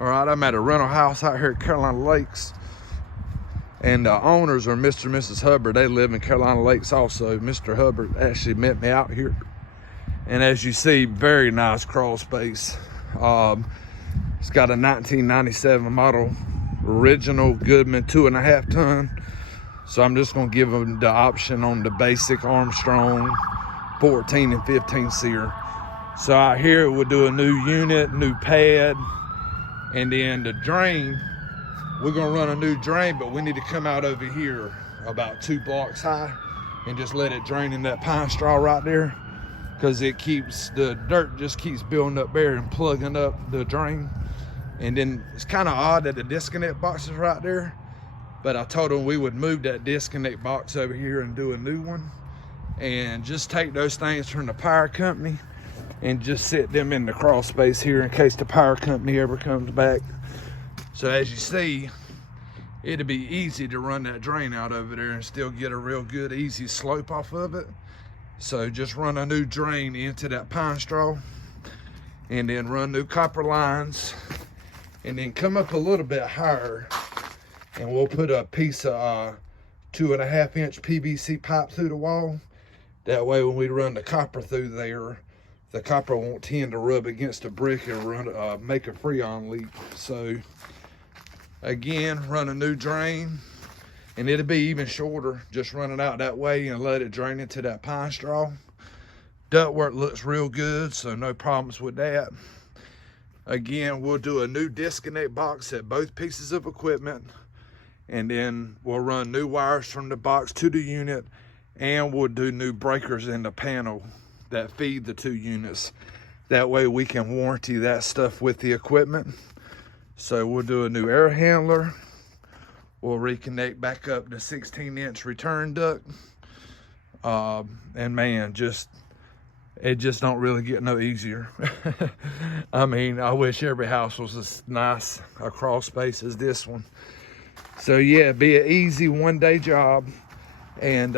All right, I'm at a rental house out here at Carolina Lakes. And the owners are Mr. and Mrs. Hubbard. They live in Carolina Lakes also. Mr. Hubbard actually met me out here. And as you see, very nice crawl space. It's got a 1997 model, original Goodman 2.5 ton. So I'm just gonna give them the option on the basic Armstrong 14 and 15 seer. So out here we'll do a new unit, new pad, and then the drain, we're gonna run a new drain, but we need to come out over here about 2 blocks high and just let it drain in that pine straw right there, because it keeps, the dirt just keeps building up there and plugging up the drain. And then it's kind of odd that the disconnect box is right there, but I told them we would move that disconnect box over here and do a new one, and just take those things from the power company and just sit them in the crawl space here in case the power company ever comes back. So as you see, it'll be easy to run that drain out over there and still get a real good easy slope off of it. So just run a new drain into that pine straw, and then run new copper lines, and then come up a little bit higher, and we'll put a piece of 2.5 inch PVC pipe through the wall. That way when we run the copper through there, the copper won't tend to rub against the brick and make a freon leak. So again, run a new drain, and it'll be even shorter. Just run it out that way and let it drain into that pine straw. Ductwork looks real good, so no problems with that. Again, we'll do a new disconnect box at both pieces of equipment, and then we'll run new wires from the box to the unit, and we'll do new breakers in the panel that feed the 2 units. That way we can warranty that stuff with the equipment. So we'll do a new air handler. We'll reconnect back up the 16-inch return duct. And man, it just don't really get no easier. I mean, I wish every house was as nice a crawl space as this one. So yeah, be an easy one-day job. And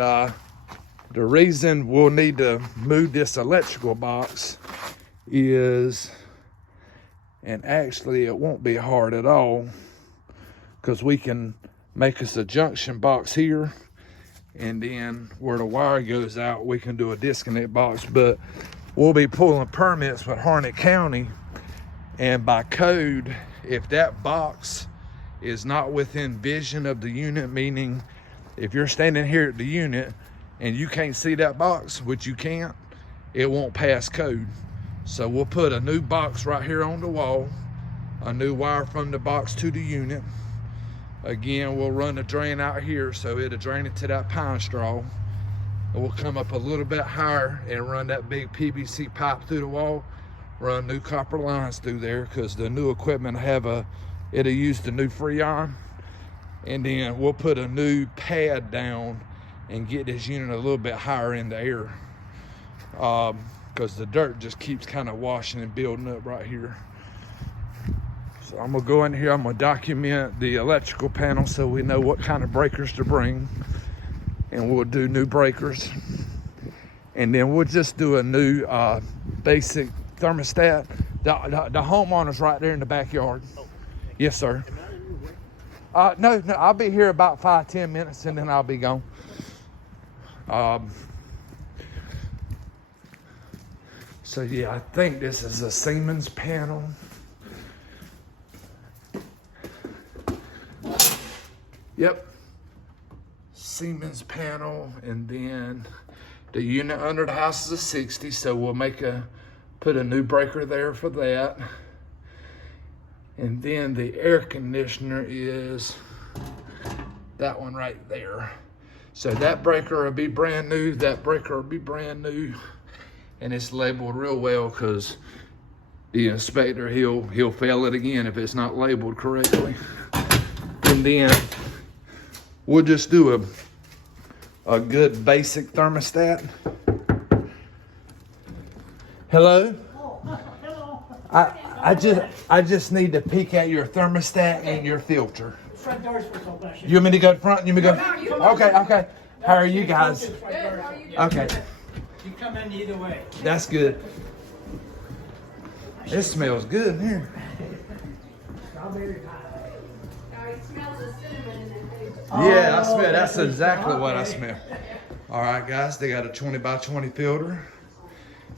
the reason we'll need to move this electrical box is, and actually it won't be hard at all, because we can make us a junction box here, and then where the wire goes out, we can do a disconnect box. But we'll be pulling permits with Harnett County, and by code, if that box is not within vision of the unit, meaning if you're standing here at the unit and you can't see that box, which you can't, it won't pass code. So we'll put a new box right here on the wall, a new wire from the box to the unit. Again, we'll run the drain out here so it'll drain into that pine straw. And we'll come up a little bit higher and run that big PVC pipe through the wall, run new copper lines through there, because the new equipment it'll use the new Freon. And then we'll put a new pad down and get this unit a little bit higher in the air, because the dirt just keeps kind of washing and building up right here. So I'm gonna go in here, I'm gonna document the electrical panel so we know what kind of breakers to bring, and we'll do new breakers. And then we'll just do a new basic thermostat. The homeowner's right there in the backyard. Oh. Yes, sir. No, I'll be here about 5-10 minutes, and then I'll be gone. So yeah, I think this is a Siemens panel. Yep, Siemens panel. And then the unit under the house is a 60, so we'll put a new breaker there for that. And then the air conditioner is that one right there. So that breaker will be brand new, that breaker will be brand new, and it's labeled real well, because the inspector, he'll fail it again if it's not labeled correctly. And then we'll just do a good basic thermostat. Hello? Oh, hello. I just need to peek at your thermostat and your filter. Front door's supposed to open. You want me to go front? You want me to go? No, Okay. How are you guys? Good, how are you doing? Okay, You come in either way. that's good. It smells good in here. Strawberry pie. Now it smells of cinnamon in that thing. Yeah, I smell. That's exactly what I smell. All right, guys, they got a 20 by 20 filter.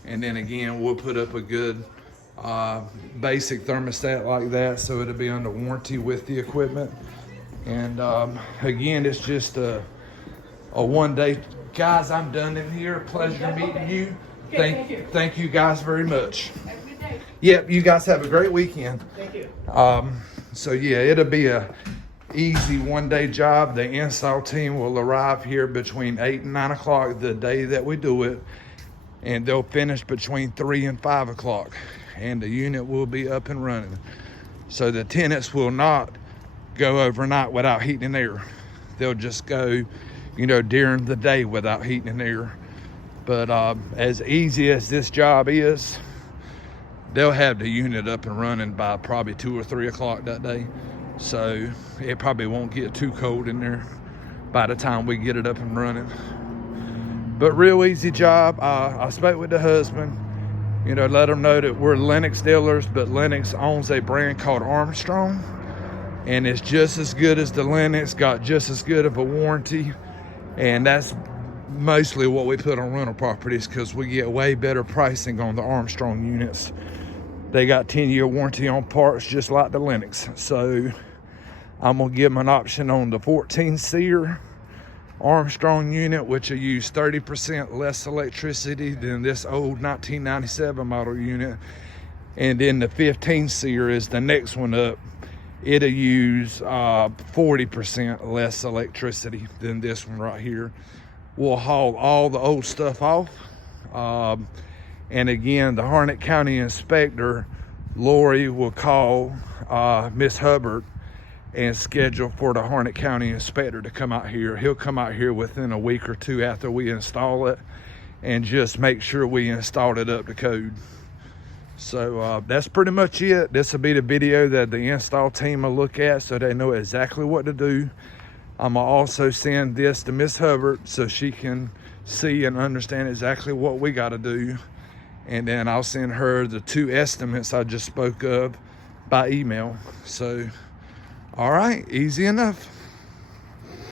And then again, we'll put up a good basic thermostat like that, so it'll be under warranty with the equipment. And again, it's just a one day. Guys, I'm done in here. Pleasure meeting you. Thank you guys very much. Have a good day. Yep, you guys have a great weekend. Thank you. So yeah, it'll be a easy one day job. The install team will arrive here between 8 and 9 o'clock the day that we do it, and they'll finish between 3 and 5 o'clock, and the unit will be up and running. So the tenants will not go overnight without heating and air. They'll just go, you know, during the day without heating and air. But as easy as this job is, they'll have the unit up and running by probably 2 or 3 o'clock that day. So it probably won't get too cold in there by the time we get it up and running. But real easy job. I spoke with the husband, you know, let them know that we're Lennox dealers, but Lennox owns a brand called Armstrong, and it's just as good as the Lennox, got just as good of a warranty. And that's mostly what we put on rental properties, because we get way better pricing on the Armstrong units. They got 10-year warranty on parts just like the Lennox. So I'm gonna give them an option on the 14 SEER Armstrong unit, which will use 30% less electricity than this old 1997 model unit. And then the 15 SEER is the next one up. It'll use 40% less electricity than this one right here. We'll haul all the old stuff off. And again, the Harnett County inspector, Lori, will call Miss Hubbard and schedule for the Harnett County inspector to come out here. He'll come out here within a week or two after we install it, and just make sure we installed it up to code. So that's pretty much it. This will be the video that the install team will look at, so they know exactly what to do. I'm gonna also send this to Miss Hubbard so she can see and understand exactly what we got to do. And then I'll send her the 2 estimates I just spoke of by email. So, all right, easy enough.